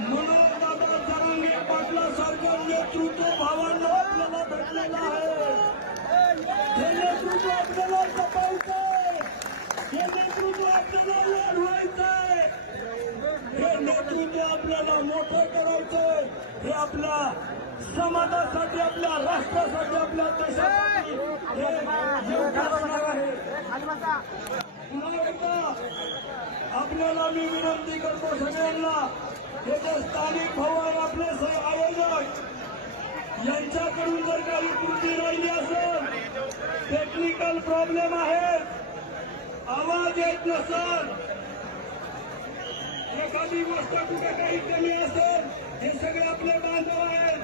मनोजदादा जरांगे पाटलासारखं भावांना आपल्याला भेटलेलं आहे हे नेतृत्व आपल्याला जपायचंय हे नेतृत्व आपल्याला हे नेतृत्व आपल्याला मोठं करायचंय हे आपल्या समाजासाठी आपल्या राष्ट्रासाठी आपल्या देशासाठी. आपल्याला मी विनंती करतो सगळ्यांना त्याच्या स्थानिक भवन आपले आयोजक यांच्याकडून जर काही कृती राहिली असेल टेक्निकल प्रॉब्लेम आहेत आवाज येत नसेल एखादी गोष्ट कुठे काही कमी असेल हे सगळे आपले बांधव आहेत.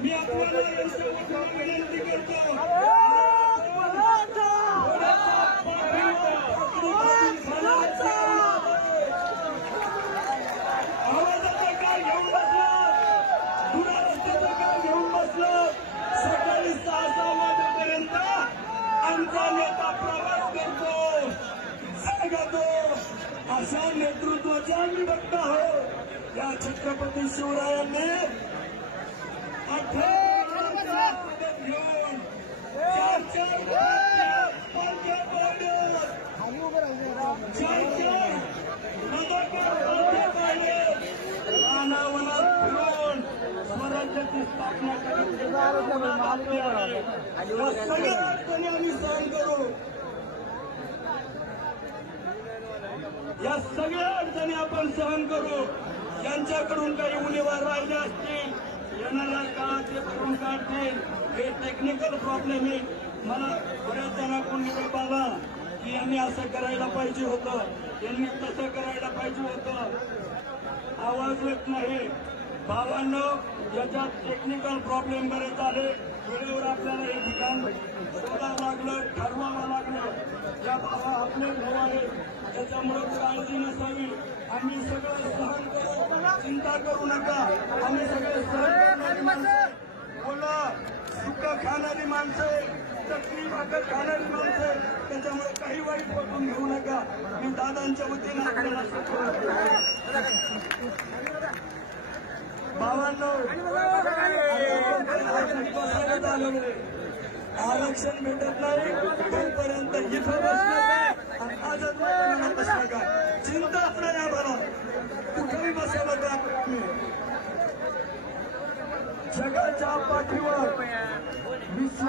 मी आपल्याला विनंती करतो. आमचा नेता प्रवास करतो. सांगतो अशा नेतृत्वाचा आम्ही बघता आहोत या छत्रपती शिवरायांनी अठरा घेऊन चार सहन करू. यांच्याकडून काही उणीवा राहिल्या असतील. येणाऱ्या काळात ते भरून काढतील. हे टेक्निकल प्रॉब्लेम आहे. मला बऱ्याच जणांकडून निरोप आला की यांनी असं करायला पाहिजे होतं. यांनी तसं करायला पाहिजे होतं. आवाज येत नाही. बाबांना ज्याच्यात टेक्निकल प्रॉब्लेम बरेच आले वेळेवर आपल्याला हे ठिकाण शोधावं लागलं ठरवावं लागलं. या भावा आपले भाऊ आहेत. त्याच्यामुळे काळजी नसावी. आम्ही विचार करू नका. आम्ही सगळे सहन माणसं बोला सुख खाणारी माणसं चटणी भाकर खाणारी माणसं त्याच्यामुळे काही वाईट वाटून घेऊ नका. मी दादांच्या वतीने आपल्याला भावांनो बसायला आलेलो आहे. आरक्षण भेटत नाही. तोपर्यंत इथं बसणार का आणि आजच मैदानाला बसलं आम्हाला विश्व